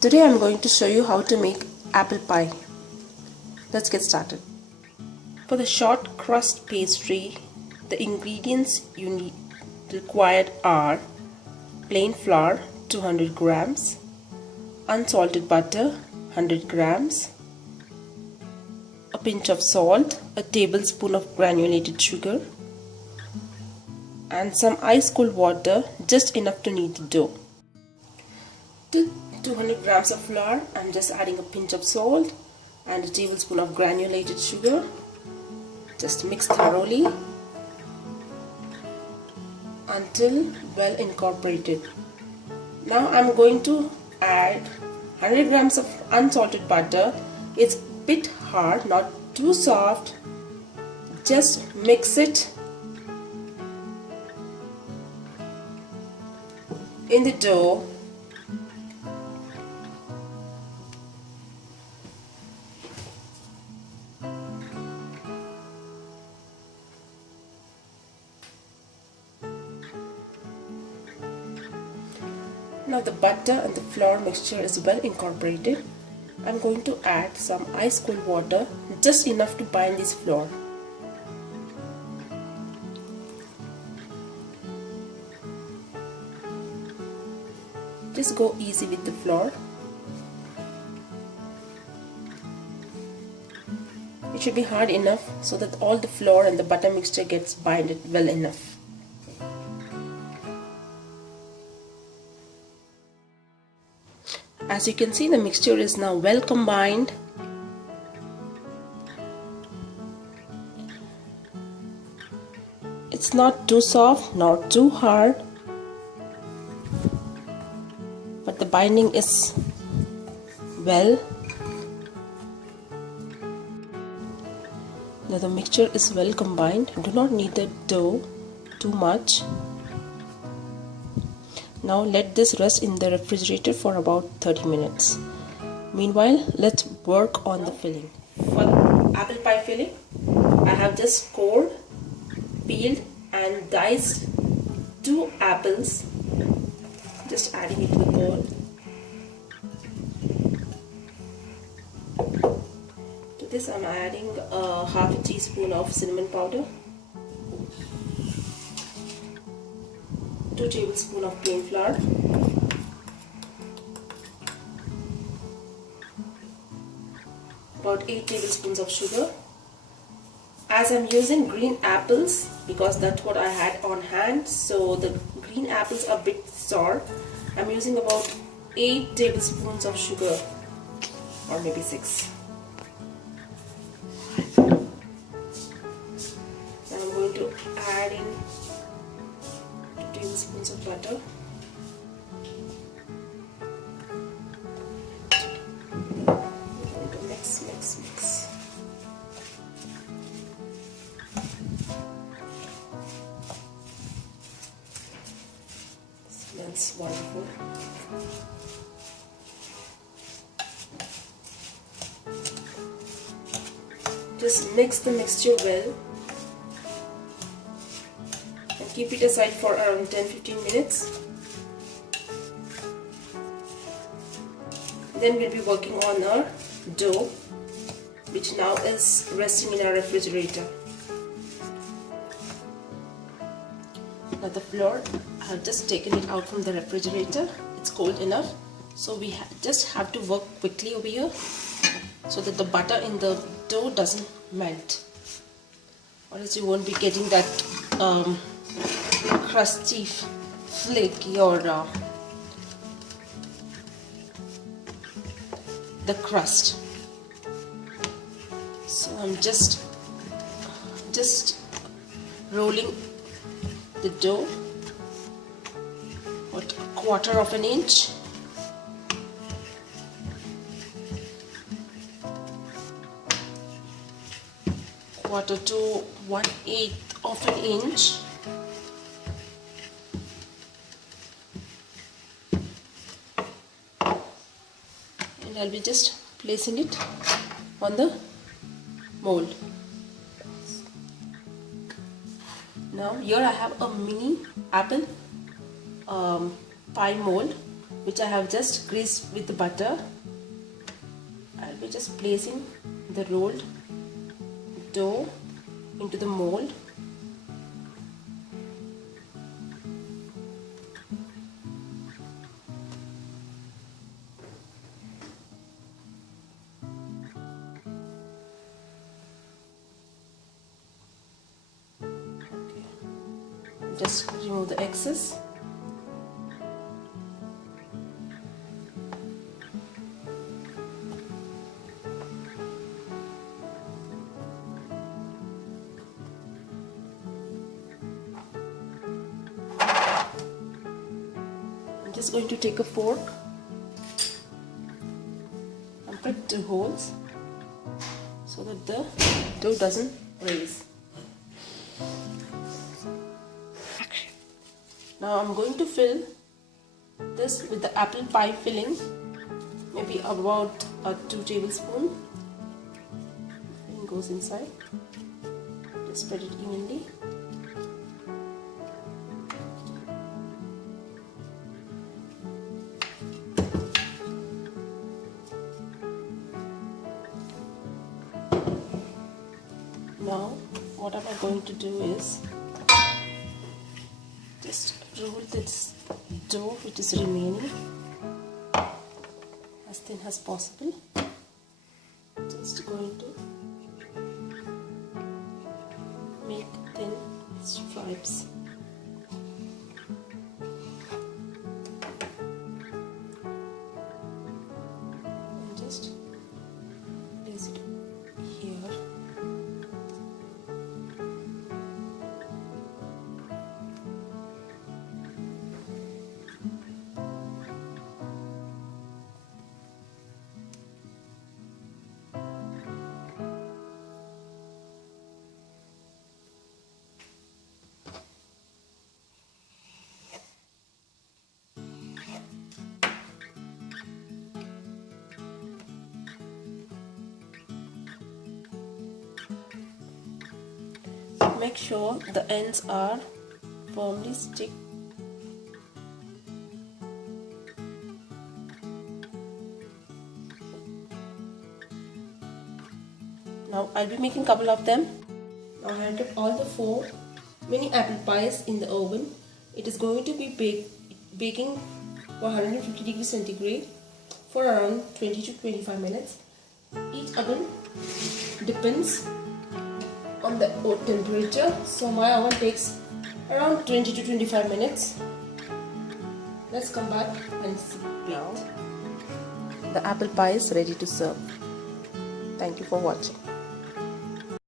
Today I'm going to show you how to make apple pie. Let's get started. For the short crust pastry, the ingredients you required are plain flour 200 grams, unsalted butter 100 grams, a pinch of salt, a tablespoon of granulated sugar, and some ice cold water, just enough to knead the dough. To 200 grams of flour, I'm just adding a pinch of salt and a tablespoon of granulated sugar. Just mix thoroughly until well incorporated. Now I'm going to add 100 grams of unsalted butter. It's a bit hard, not too soft. Just mix it in the dough. Now the butter and the flour mixture is well incorporated. I'm going to add some ice cold water, just enough to bind this flour. Just go easy with the flour. It should be hard enough so that all the flour and the butter mixture gets binded well enough. As you can see, the mixture is now well combined. It's not too soft nor too hard, but the binding is well. Now the mixture is well combined. Do not knead the dough too much. Now let this rest in the refrigerator for about 30 minutes. Meanwhile, let's work on the filling. For the apple pie filling, I have just cored, peeled and diced 2 apples. Just adding it to the bowl. To this I'm adding half a teaspoon of cinnamon powder, 2 tablespoons of plain flour, about 8 tablespoons of sugar. As I'm using green apples because that's what I had on hand, so the green apples are a bit sour, I'm using about 8 tablespoons of sugar, or maybe 6. Now I'm going to add in 2 tablespoons of butter, I'm going to mix. Smells wonderful. Just mix the mixture well and keep it aside for around 10-15 minutes. Then we'll be working on our dough, which now is resting in our refrigerator. Now the flour, I have just taken it out from the refrigerator. It's cold enough, so we just have to work quickly over here so that the butter in the dough doesn't melt, or else you won't be getting that crusty, flaky, or the crust. So I'm just rolling the dough about 1/4 of an inch. Quarter to 1/8 of an inch. And I'll be just placing it on the mold. Now here I have a mini apple pie mold which I have just greased with the butter. I'll be just placing the rolled dough into the mold. Just remove the excess. I'm just going to take a fork and prick 2 holes so that the dough doesn't raise. Now I'm going to fill this with the apple pie filling, maybe about 2 tablespoons. Filling goes inside. Just spread it evenly. Now what am I going to do is just roll this dough which is remaining as thin as possible. Just going to make thin stripes. And just place it here. Make sure the ends are firmly stick. Now I'll be making a couple of them. Now I have kept all the 4 mini apple pies in the oven. It is going to be baking for 150 degrees centigrade for around 20 to 25 minutes. Each oven depends on the temperature, so my oven takes around 20 to 25 minutes. Let's come back and see. Now the apple pie is ready to serve. Thank you for watching.